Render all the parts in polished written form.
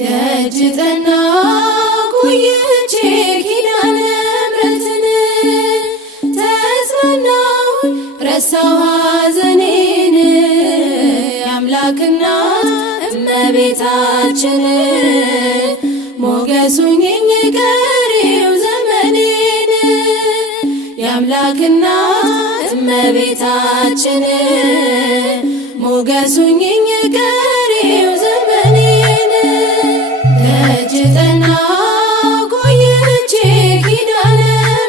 ደጅ ጠናሁ ቆይቼ ኪዳነ ምሕረትን ተጽናናሁኝ ረሳሁ ሐዘኔን የአምላክ እናት እመቤታችን ሞገስ ሁኚኝ ቀሪው ዘመኔን የአምላክ እናት እመቤታችን ሞገስ ሁኚኝ ቀሪው ዘመኔን ደጅ ጠናሁ ቆይቼ ኪዳነ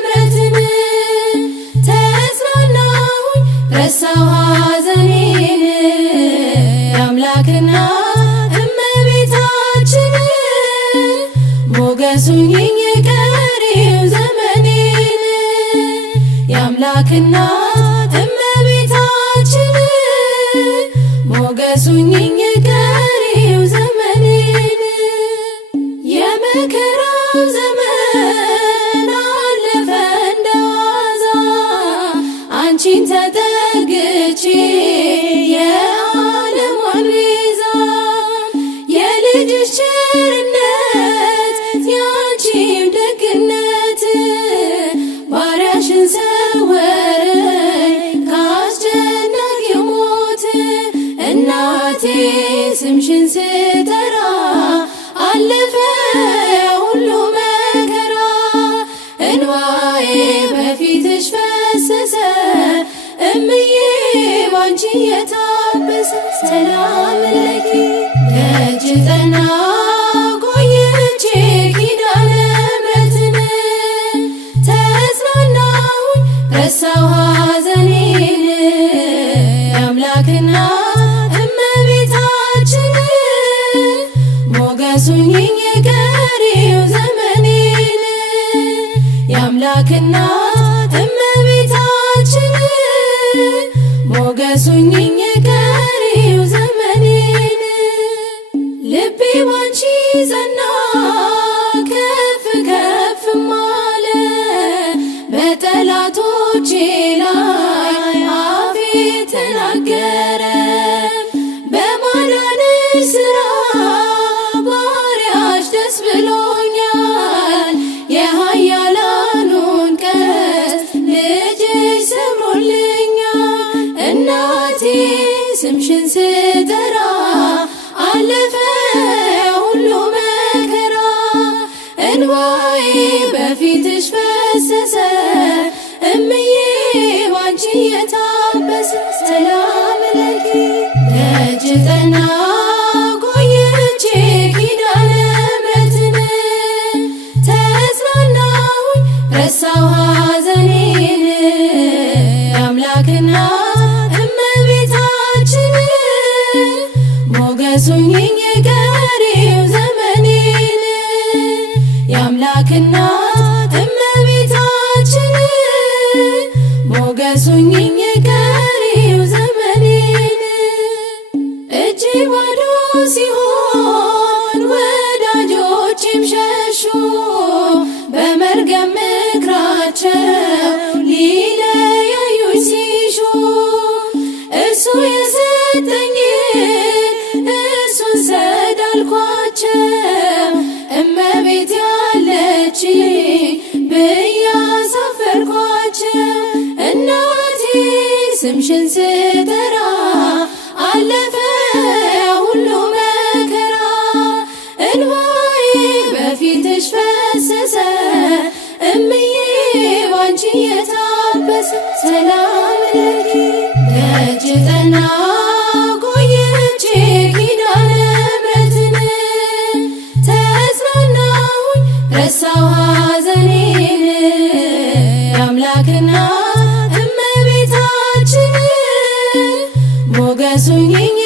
ምሕረትን ተጽናናሁኝ ረሳሁ ሐዘኔን የአምላክ እናት እመቤታችን ሞገስ ሁኚኝ ቀሪው ዘመኔን የአምላክ እናት እመቤታችን ሞገስ ሁኚኝ ቀሪው ዘመኔን የመከራው ዘመን አለፈ እንደዋዛ አንቺን ተጠግቼ የዓለሟን ቤዛ የልጅሽ ቸርነት ያንቺም ደግነት ባሪያሽን ሰወረኝ ከአስጨናቂው ሞት እናቴ ስምሽን ስጠራ አለፈ ሁሉ መከራ እንባዬ በፊትሽ ፈሰሰ እምዬ ባንቺ የታበሰ ሰላም ለኪ ደጅ ጠናሁ ቆይቼ ኪዳነ ምሕረትን ተጽናናሁኝ ረሳሁ ሐዘኔን የአምላክ እናት እመቤታችን ሞገስ ሁኚኝ ቀሪው ዘመኔን የአምላክ እናት እመቤታችን ሞገስ ሁኚኝ ቀሪው ዘመኔን ልቤ ባንቺ ጸና ከፍ ከፍም አለ በጠላቶቼ ላይ አፌ ተናገረ በማዳንሽ ሥራ ባሪያሽ ደስ ብሎኛል የኃያላኑን ቀስት ልጅሽ ሰብሮልኛል እናቴ ስምሽን ስጠራ አለፈ ሁሉ መከራ እንባዬ በፊትሽ ፈሰሰ እምዬ ባንቺ የታበሰ ሰላም ለኪ ደጅ ጠናሁ ቆይቼ ኪዳነ ምሕረትን ተጽናናሁኝ ረሳሁ ሐዘኔን የአምላክ እናት እመቤታችን ሞገስ ሁኚኝ ቀሪው ዘመኔን የአምላክ እናት እመቤታችን ሞገስ ሁኚኝ ቀሪው ዘመኔን እጄ ባዶ ሲሆን ወዳጆቼም ሸሹ በመርገም ምክራቸው ሊለያዩኝ ሲሹ እርሱ የሰጠኝን እርሱን ሰዳልኳቸው እመቤት ያለችኝ ብዬ አሳፈርኳቸው እናቴ ስምሽን ስጠራ አለፈ ሁሉ መከራ እንባዬ በፊትሽ ፈሰሰ እምዬ ባንቺ የታበሰ ሰላም ለኪ ደጅ ጠናሁ ቆይቼ ኪዳነ ምሕረትን ተጽናናሁኝ ረሳሁ ሐዘኔን የአምላክ እናት እመቤታችን ሞገስ ሁኚኝ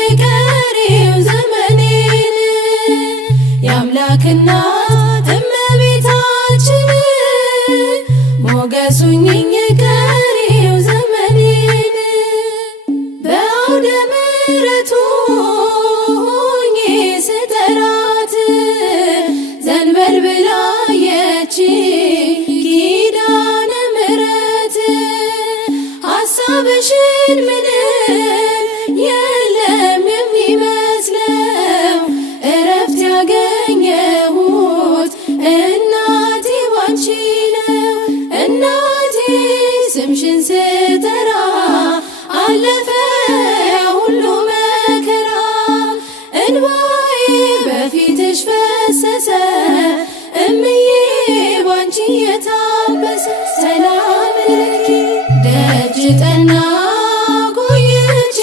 ጠናሁ ቆይቼ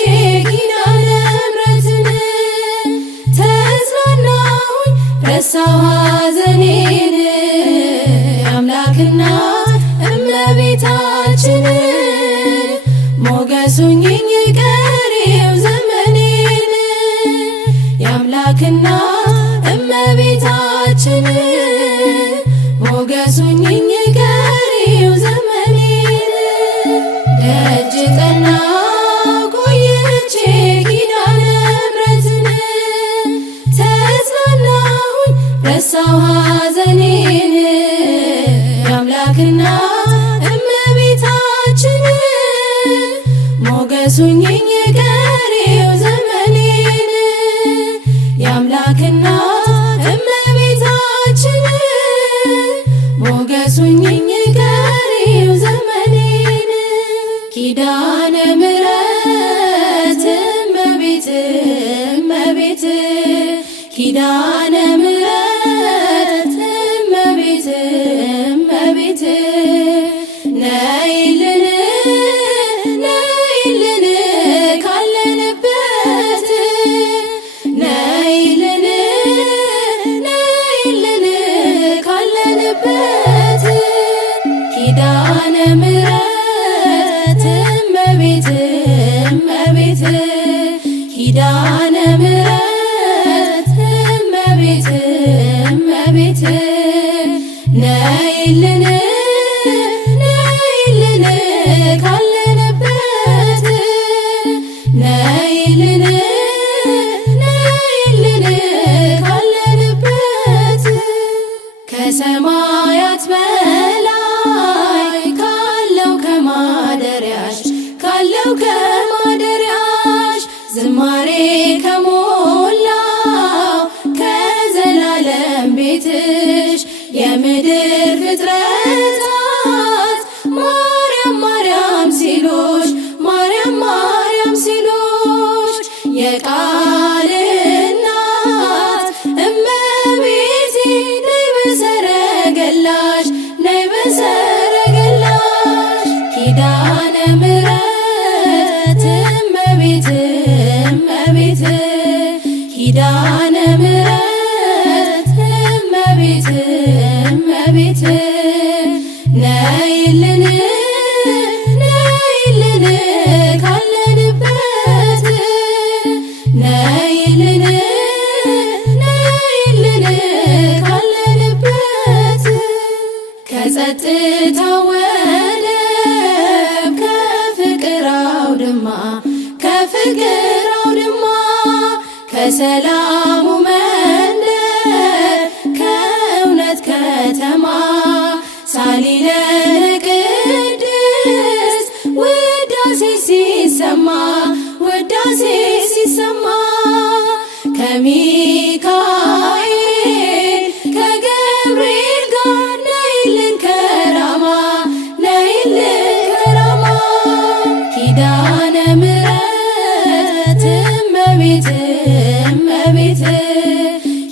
ኪዳነ ምሕረትን ተጽናናሁኝ ረሳሁ ሐዘኔን የአምላክ እናት እመቤታችን ሞገስ ሁኚኝ ቀሪው ዘመኔን የአምላክ እናት እመቤታችን ሞገስ ሁኚኝ ቀሪው ዘመኔን ደጅ ጠናሁ ቆይቼ ኪዳነ ምሕረትን ተጽናናሁኝ ረሳሁ ሐዘኔን የአምላክ እናት እመቤታችን ሞገስ ሁኚኝ ቀሪው ዘመኔን የአምላክ እናት እመቤታችን ሞገስ ሁኚኝ ቀሪው ዘመኔን ኪዳነ ምሕረት እመቤት እመቤት ኪዳነ ምሕረት እመቤት እመቤት ነይልን ነይልን ካለንበት ነይልን ነይልን ካለንበት ኪዳነ ምሕረት እመቤት እመቤት ኪዳነ ምሕረት እመቤት እመቤት ነይልን ነይልን ካለንበት ነይልን ነይልን ካለንበት ከሰማያት በላይ ካለው ከማደሪያሽ ዝማሬ ከሞላው ከዘላለም ቤትሽ የምድር ፍጥረታት ማርያም ማርያም ሲሉሽ ማርያም ማርያም ሲሉሽ የቃል እናት እመቤቴ ነይ በሰረገላሽ ነይ በሰረገላሽ ኪዳነ ምሕረት እመቤት እመቤት ኪዳነ ምሕረት እመቤት እመቤት ነይልን ነይልን ካለንበት ነይልን ነይልን ካለንበት ከጸጥታው ወደብ ከፍቅር አውድማ ከሰላሙ መንደር ከእውነት ከተማ ሳሊለነ ቅድስት ውዳሴ ሲሰማ ከሚካኤል ከገብርኤል ጋር ነይልን ከራማ ኪዳነ ምሕረት እመቤት እመቤት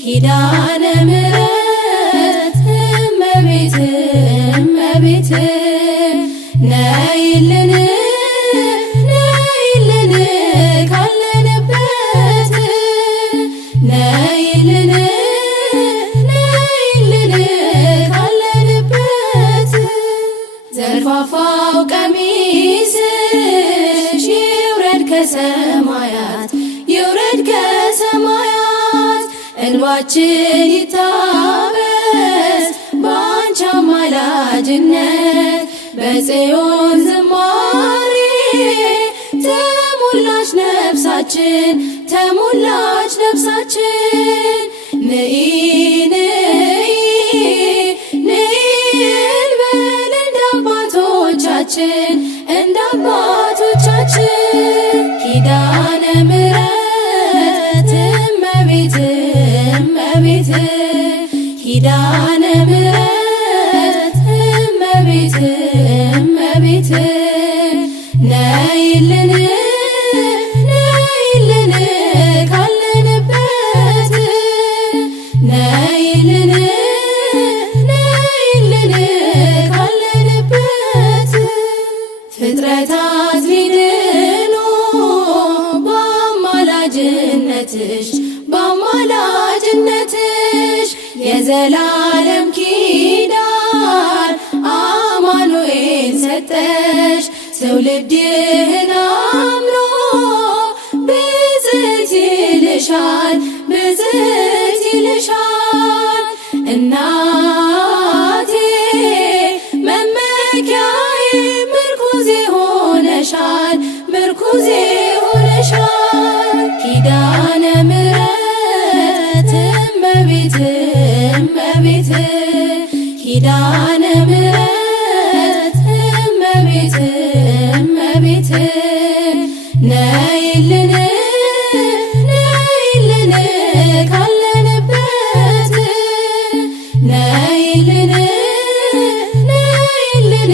ኪዳነ ምሕረት እመቤት እመቤት ነይልን ነይልን ካለንበት ነይልን ነይልን ካለንበት ዘርፋፋው ቀሚስሽ ይውረድ ከሰማያት እንባችን ይታበስ በአንቺ አማላጅነት በጽዮን ዝማሬ ተሞላች ነፍሳችን ንኢ ንኢ ንኢ እንበል እንደ አባቶቻችን ኪዳነ ምሕረት እመቤት እመቤት ኪዳነ ምሕረት እመቤት እመቤት ነይልን ነይልን ካለንበት ነይልን ነይልን ካለንበት ፍጥረታ የዘላለም ኪዳን አማኑኤል ሰጠሽ ትውልድህን አምኖ ብፅዕት ይልሻል ብፅዕት ይልሻል እናቴ መመኪያዬ ምርኩዜ ሆነሻል ምርኩዜ ሆነሻል ኪዳነ ምሕረት እመቤት እመቤት ኪዳነ ምሕረት እመቤት እመቤት ነይልን ነይልን ካለንበት ነይልን ነይልን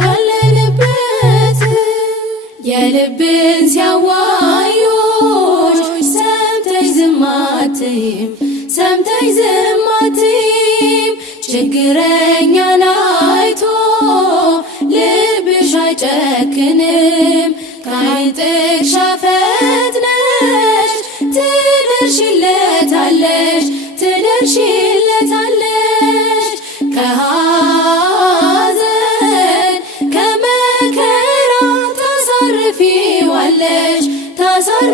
ካለንበት የልብን ሲያዋዩሽ ሰምተሽ ዝም አትይም ሰምተሽ ዝም አትይም ችግረኛን አይቶ ልብሽ አይጨክንም ከዓይን ጥቅሻ ፈጥነሽ ትደርሺለታለሽ ትደርሺለታለሽ ከሐዘን ከመከራ ታሳርፊዋለሽ ታሳርፊዋለሽ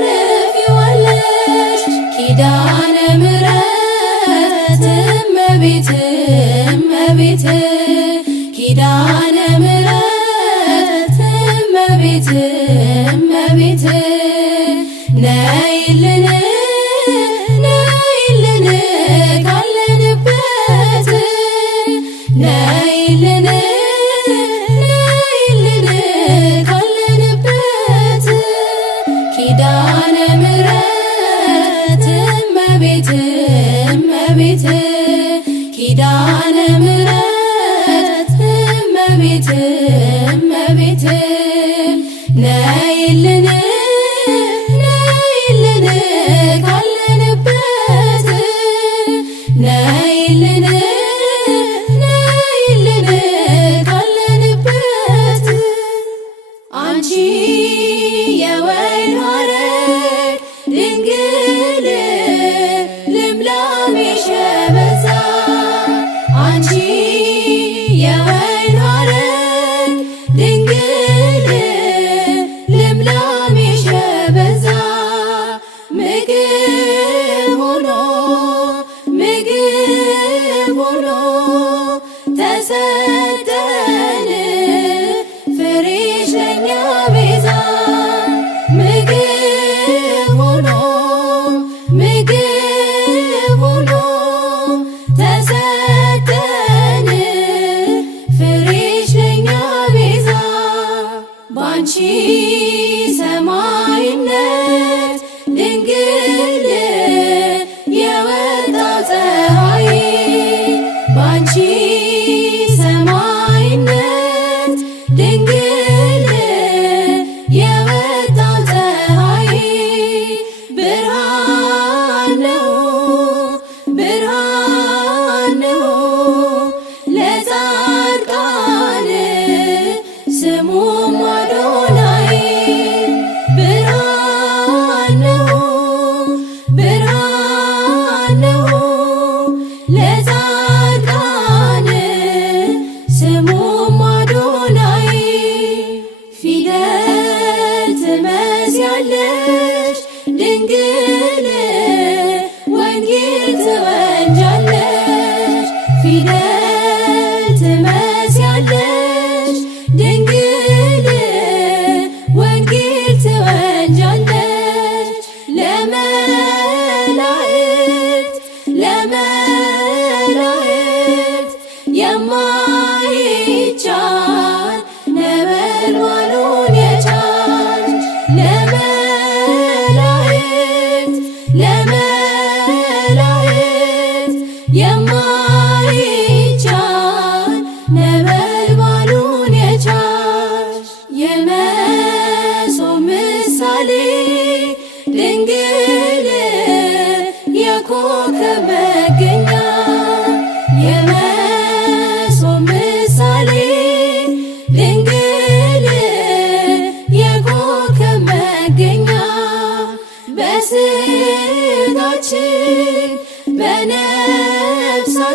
ኪዳነ ምሕረት እመቤት እመቤት ኪዳነ ምሕረት እመቤት እመቤት ነይልን ነይልን ካለንበት ነይልን ነይልን ካለንበት ኪዳነ ምሕረት እመቤት እመቤት ኪዳነ ምሕረት እመቤት እመቤት ነይልን ነይልን ካለንበት ነይልን ነይልን ካለንበት አንቺ የወይን ሐረግ ድንግል ልምላሜሽ የበዛ አንቺ የወይን ሐረግ ድንግል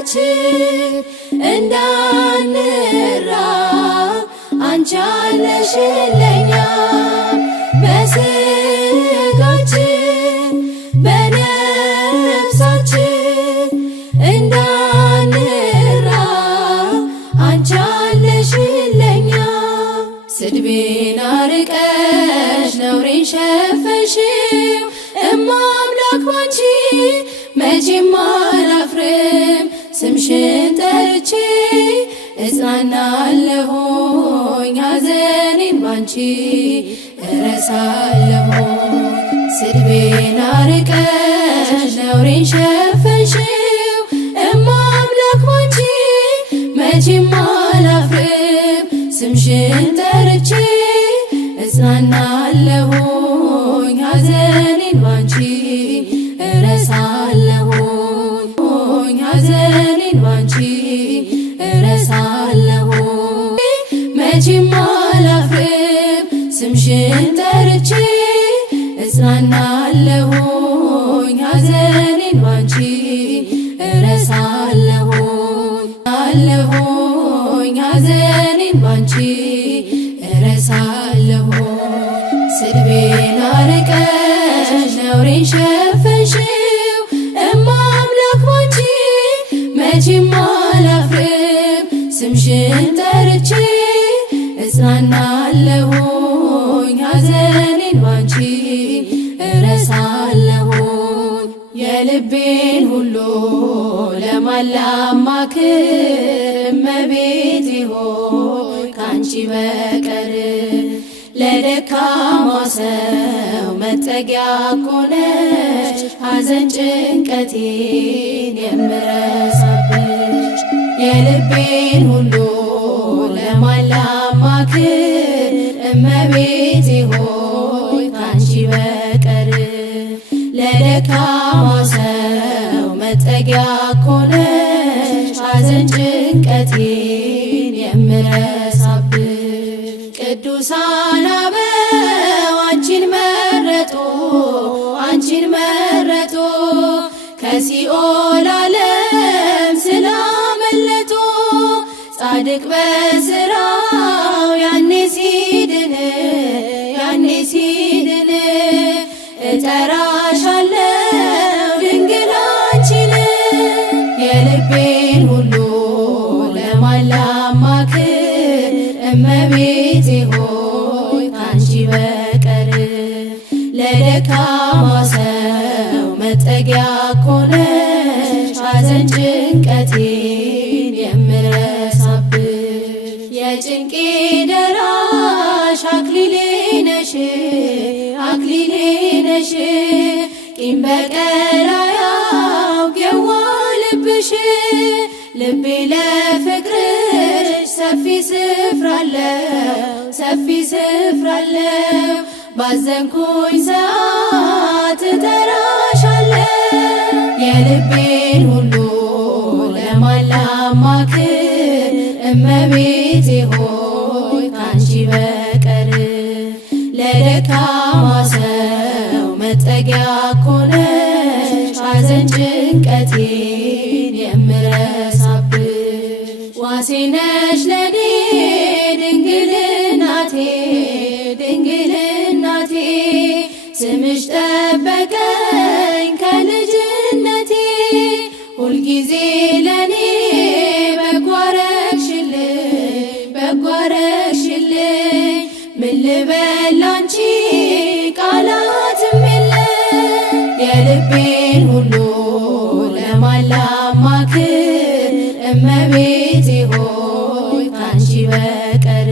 በነፍሳችን እንዳንራብ አንቺ አለሽን ለኛ በስጋችን በነፍሳችን እንዳንራብ አንቺ አለሽን ለኛ ስድቤን አርቀሽ ነውሬን ሸፈንሽው እማ አምላክ ባንቺ መቼም አላፍርም ስምሽን ጠርቼ እጽናናለሁኝ ሐዘኔን ባንቺ እረሳለሁኝ ስድቤን አርቀሽ ነውሬን ሸፈንሽው እማ አምላክ ባንቺ መቼም አላፍርም ስምሽን ጠርቼ እጽናናለሁኝ ሐዘኔን ባንቺ እረሳለሁኝ ሐዘኔን ባንቺ እረሳለሁኝ መቼም አላፍርም ስምሽን ጠርቼ እጽናናለሁኝ ሐዘኔን ባንቺ እረሳለሁኝ ሐዘኔን ባንቺ እረሳለሁኝ ስድቤን አርቀሽ ነውሬን ሸፈንሽው እማ አምላክ ባንቺ መቼም አላፍርም ስምሽን ጠርቼ እጽናናለሁኝ ሐዘኔን ባንቺ እረሳለሁኝ የልቤን ሁሉ ለማላማክር እመቤቴ ሆይ ካንቺ በቀር ለደካማ ሰው መጠጊያ ኮነሽ ሐዘን ጭንቀቴን የምረሳብሽ የልቤን ሁሉ ለማላማክር እመቤቴ ሆይ ካንቺ በቀር ለደካማ ሰው መጠጊያ ኮነሽ ሐዘን ጭንቀቴን የምረሳብሽ ቅዱሳን አበው አንቺን መረጡ ከሲኦል ዓለም ስላመለጡ ጻድቅ በሥራው ያኔ ሲድን እጠራሻለሁ ድንግል አንቺን የልቤን ሁሉ ለማላማክር እመቤቴ ሆይ ካንቺ በቀር ለደካማ ሰው መጠጊያ ኮነሽ ሐዘን ጭንቀቴን የምረሳብሽ የጭንቄ ደራሽ አክሊሌ ነሽ ቂም በቀል አያውቅ የዋህ ልብሽ ልቤ ለፍቅርሽ ሰፊ ስፍራ አለው ባዘንኩኝ ሰዓት እጠራሻለሁ የልቤን ሁሉ ለማላማክር እመቤቴ ሆይ ካንቺ በቀር ለደካማ ሰው መጠጊያ ኮነሽ ሐዘን ጭንቀቴን የምረሳብሽ ዋሴ ነሽ ለኔ ድንግል እናቴ ስምሽ ጠበቀኝ ከልጅነቴ ሁልጊዜ ለኔ በጎ አረግሽልኝ ምን ልበል ላንቺ ቃላትም የለኝ የልቤን ሁሉ ለማላማክር እመቤቴ ሆይ ካንቺ በቀር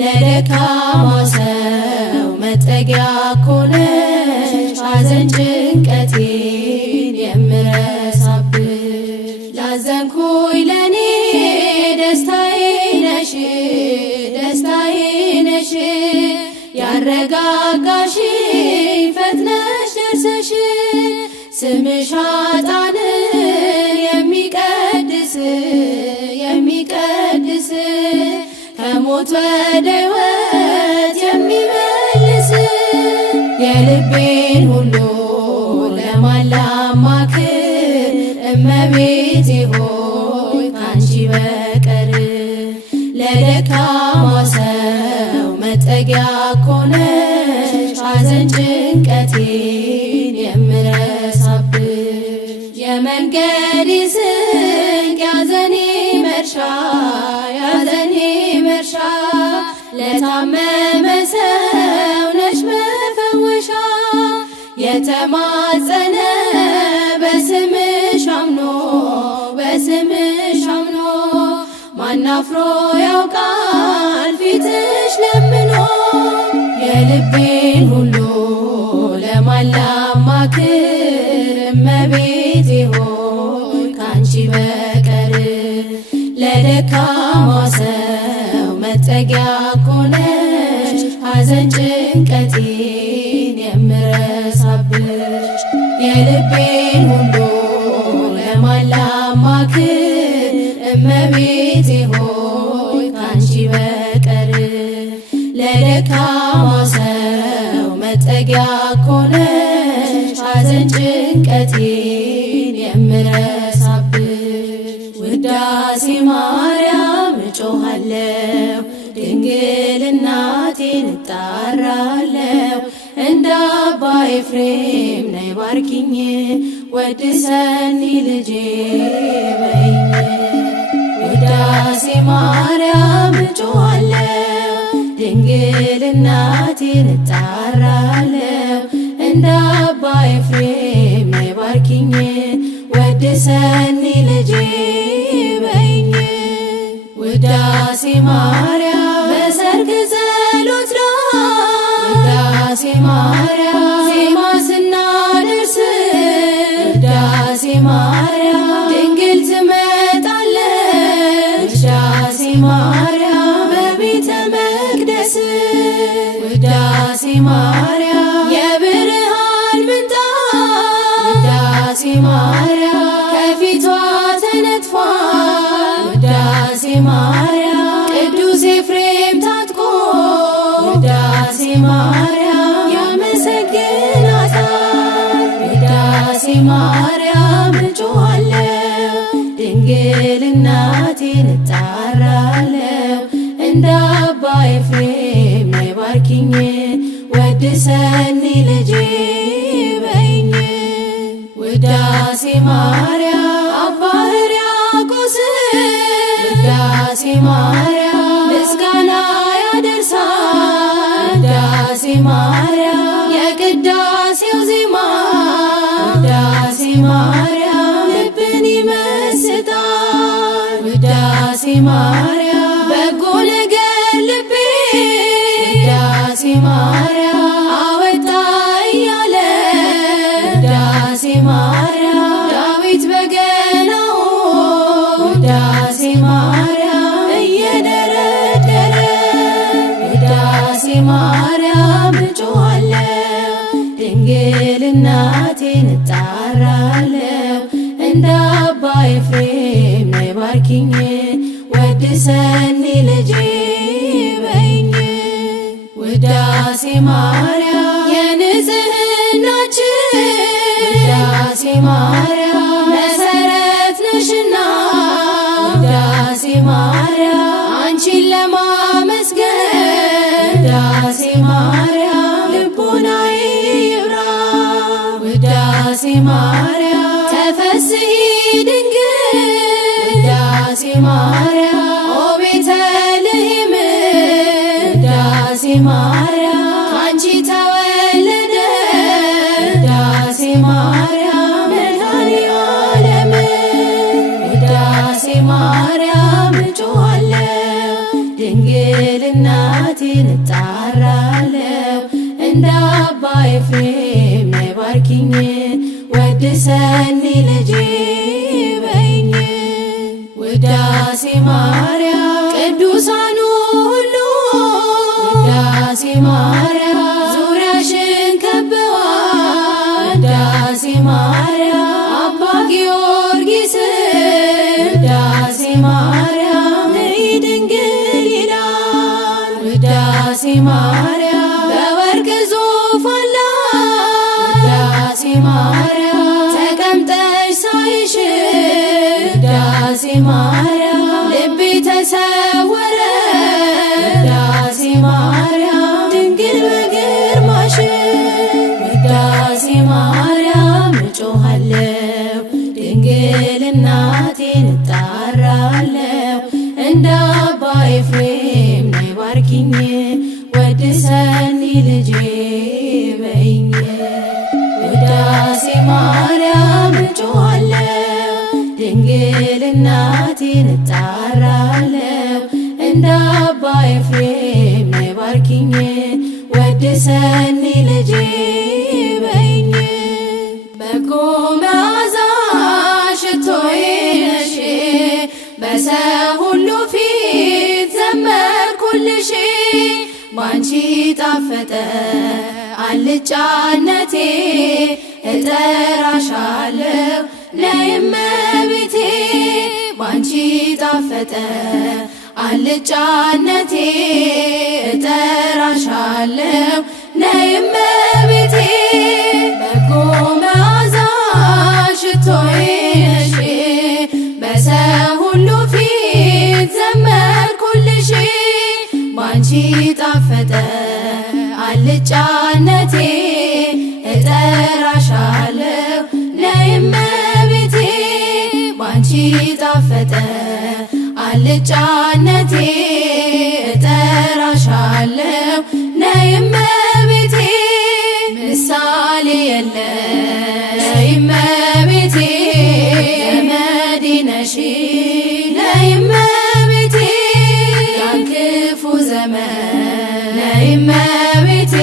ለደካማ ሰው መጠጊያ ኮነሽ ሐዘን ጭንቀቴን የምረሳብሽ ላዘንኩኝ ለኔ ደስታዬ ነሽ ያረጋጋሽኝ ፈጥነሽ ደርሰሽ ስምሽ ኃጥአንን የሚቀድስ ከሞት ወደ ሕይወት የሚመልስ የልቤን ሁሉ ለማላማክር እመቤቴ ሆይ ካንቺ በቀር ለደካማ ሰው መጠጊያ ኮነሽ ሐዘን ጭንቀቴን የምረሳብሽ የመንገዴ ስንቅ ያዘኔ መርሻ ለታመመ ሰው ነሽ መፈወሻ የተማጸነ በስምሽ አምኖ ማናፍሮ ያውቃል ፊትሽ ለምኖ የልቤን ሁሉ ለማላማክር እመቤቴ ሆይ ካንቺ በቀር ለደካማ ሰው መጠጊያ ኮነሽ ሐዘን ጭንቀቴን የምረሳብሽ የልቤን ሁሉ ለማላማክር እመቤቴ ሆይ ካንቺ በቀር ለደካማ ሰው መጠጊያ ኮነሽ ሐዘን ጭንቀቴን የምረሳብሽ ውዳሴ ማርያም እጮኻለሁ ድንግል እናቴን እጣራለሁ እንደ አባ ኤፍሬም ነይ ባርኪኝ ወድሰኒ ልጄ በይኝ ውዳሴ ማርያም እጮኻለሁ ድንግል እናቴን እጣራለሁ እንደ አባ ኤፍሬም ነይ ባርኪኝ ወድሰኒ ልጄ በይኝ ውዳሴ ማርያም በሰርክ ጸሎት ውዳሴ ማርያም ዜማ ስናደርስ ውዳሴ ማርያም ድንግል ትመጣለች ውዳሴ ማርያም በቤተ መቅደስ ውዳሴ ማርያም የብርሃን ምንጣፍ ውዳሴ ማርያም ከፊቷ ተነጥፏል ውዳሴ ማርያም ቅዱስ ኤፍሬም ታጥቆ ውዳሴ ማርያም ያመሰግናታል ውዳሴ ማርያም እጮኻለሁ ድንግል እናቴን እጣራለሁ እንደ አባ ኤፍሬም ነይ ባርኪኝ ወድሰኒ ልጄ በይኝ ውዳሴ ማርያም አባ ሕርያቆስ ውዳሴ ማርያም ምስጋና ያደርሳል ውዳሴ ማርያም የቅዳሴው ዜማ ውዳሴ ማርያም ልብን ይመስጣል ውዳሴ ማርያም በጎ ነገር ልቤ ውዳሴ ማርያም አወጣ እያለ ውዳሴ ማርያም ዳዊት በገናው ውዳሴ ማርያም እየደረደረ ውዳሴ ማርያም እጮኻለሁ ድንግል እናቴን እጣራለሁ እንደ አባ ኤፍሬም ነይ ባርኪኝ ወድሰኒ ልጄ በይኝ ውዳሴ ማርያም የንጽሕናችን ውዳሴ ማርያም መሰረት ነሽና ውዳሴ ማርያም አንቺን ለማመስገን ውዳሴ ማርያም ልቦናዬ ይብራ ውዳሴ ማርያም ተፈስሒ ድንግል ውዳሴ ማርያም ኦ ቤተልሔም ውዳሴ ማርያም ካንቺ ተወለደ ውዳሴ ማርያም መድኃኔዓለም ውዳሴ ማርያም እጮኻለሁ ድንግል እናቴን እጣራለሁ እንደ አባ ኤፍሬም ነይ ባርኪኝ ወድሰኒ ልጄ በይኝ ውዳሴ ማርያም ቅዱሳኑ ሁሉ ውዳሴ ማርያም ዙሪያሽን ከበዋል ውዳሴ ማርያም አባ ጊዮርጊስ ውዳሴ ማርያም ነይ ድንግል ይላል ውዳሴ ማርያም በወርቅ ዙፋን ላይ ውዳሴ ማርያም ተቀምጠሽ ሳይሽ ማርያም ልቤ ተሰወረ ውዳሴ ማርያም ድንግል በግርማሽ ውዳሴ ማርያም እጮሃለሁ ድንግል እናቴን እጣራለሁ እንደ አባ ኤፍሬም ነይ ባርኪኝ ወድሰኒ ልጄ በይኝ ውዳሴ ማርያም እጮሃለሁ ድንግል እናቴን እጣራለሁ እንደ አባ ኤፍሬም ነይ ባርኪኝ ወድሰኒ ልጄ በይኝ በጎ መዓዛ ሽቶዬ ነሽ በሰው ሁሉ ፊት ዘመርኩልሽ ባንቺ ጣፈጠ አልጫነቴ እጠራሻለሁ ነይ እመቤቴ ባንቺ ጣፈጠ አልጫነቴ እጠራሻለሁ ነይ እመቤቴ በጎ መዓዛ ሽቶዬ ነሽ በሰው ሁሉ ፊት ዘመርኩልሽ ባንቺ ጣፈጠ አልጫነቴ እጠራሻለሁ ነይ እመቤቴ ባንቺ ጣፈጠ አልጫነቴ እጠራሻለሁ ነይ እመቤቴ ምሳሌ የለሽ ነይ እመቤቴ ዘመዴ ነሽ ነይ እመቤቴ ያን ክፉ ዘመን ነይ እመቤቴ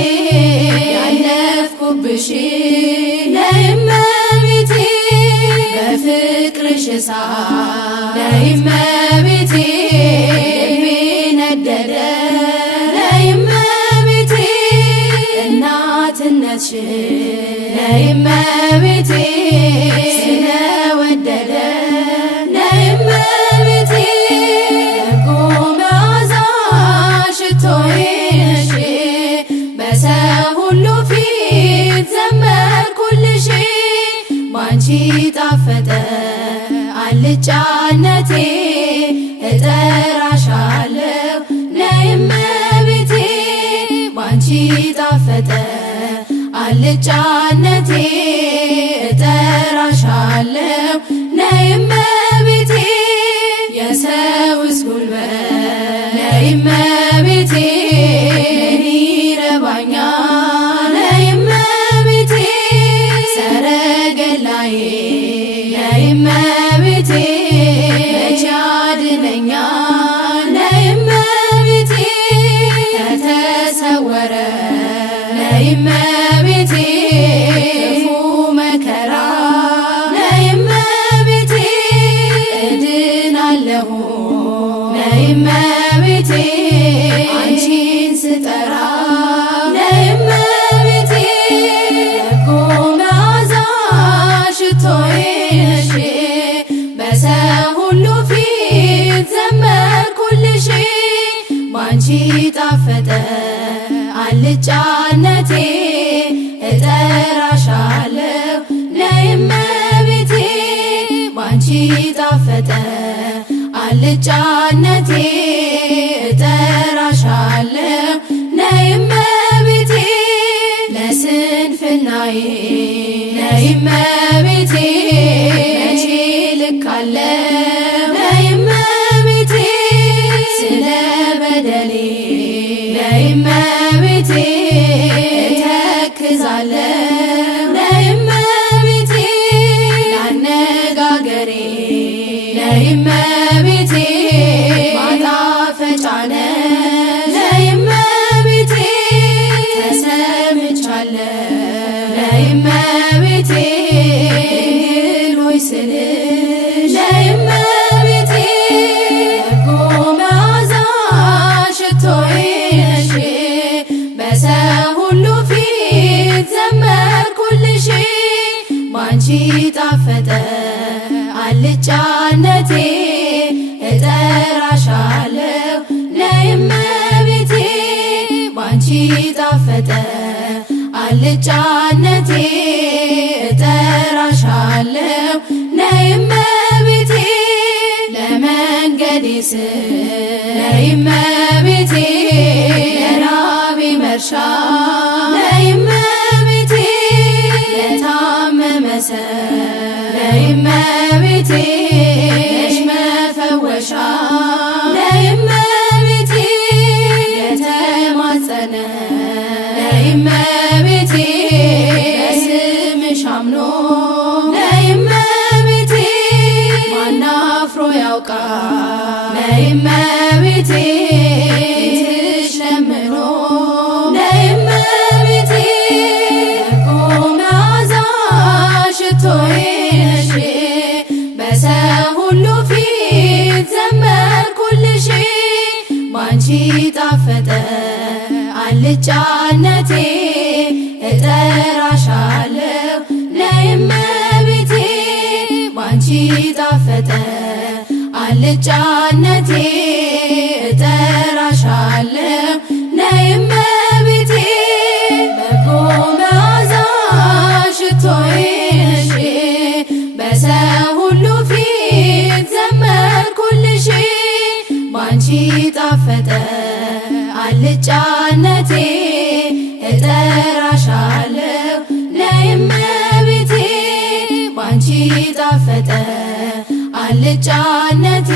ያለፍኩብሽ ነይ እመቤቴ በፍቅርሽ እሳት ነይ እመቤቴ ልቤ ነደደ ነይ እመቤቴ እናትነትሽን ነይ እመቤቴ ስለወደደ ነይ እመቤቴ በጎ መዓዛ ሽቶዬ ነሽ በሰው ሁሉ ፊት ዘመርኩልሽ ባንቺ ጣፈጠ አልጫነቴ እጠራሻለሁ ነይ እመቤቴ ባንቺ ጣፈጠ አልጫነቴ እጠራሻለሁ ነይ እመቤቴ የሰውስ ጉልበት ነይ እመቤቴ ምን ይረባኛል ነይ እመቤቴ ሰረገላዬ ነይ እመቤቴ መቼ ያድነኛል ነይ እመቤቴ ከተሰወረ ነይ እመቤቴ ክፉ መከራ ነይ እመቤቴ እድናለሁ ነይ እመቤቴ አንቺን ስጠራ ነይ እመቤቴ በጎ መዓዛ ሽቶዬ ነሽ በሰው ሁሉ ፊት ዘመርኩልሽ ባንቺ ጣፈጠ አልጫነቴ እጠራሻለሁ ነይ እመቤቴ ባንቺ ጣፈጠ አልጫነቴ እጠራሻለሁ ነይ እመቤቴ ለስንፍናዬ ነይ እመቤቴ መቼ ልካለሁ ነይ እመቤቴ ስለ በደሌ ነይ እመቤቴ እተክዛለሁ ነይ እመቤቴ ላነጋገሬ ነይ እመቤቴ ማጣፈጫ ነሽ ነይ እመቤቴ ተሰምቻለሁ ነይ እመቤቴ ድንግል ሆይ ስልሽ ነይ እመቤቴ በጎ መዓዛ ሽቶዬ ነሽ በሰው ሁሉ ፊት ዘመርኩልሽ ባንቺ ጣፈጠ አልጫነቴ እጠራሻለሁ ነይ እመቤቴ ባንቺ ጣፈጠ አልጫነቴ እጠራሻለሁ ነይ እመቤቴ ነይ እመቤቴ ለራቤ መርሻ ነይ እመቤቴ ለታመመ ሰው ነይ እመቤቴ ነሽ መፈወሻ ነይ እመቤቴ የተማጸነ ነይ እመቤቴ በስምሽ አምኖ ነይ እመቤቴ ማን አፍሮ ያውቃል ነይ እመቤቴ ፊትሽ ለምኖ ነይ እመቤቴ በጎ መዓዛ ሽቶዬ ነሽ በሰው ሁሉ ፊት ዘመርኩልሽ ባንቺ ጣፈጠ አልጫነቴ እጠራሻለሁ ነይ እመቤቴ ባንቺ ጣፈጠ አልጫነቴ እጠራሻለሁ ነይ እመቤቴ በጎ መዓዛ ሽቶዬ ነሽ በሰው ሁሉ ፊት ዘመርኩልሽ ባንቺ ጣፈጠ አልጫነቴ እጠራሻለሁ ነይ እመቤቴ ባንቺ ጣፈጠ አልጫነቴ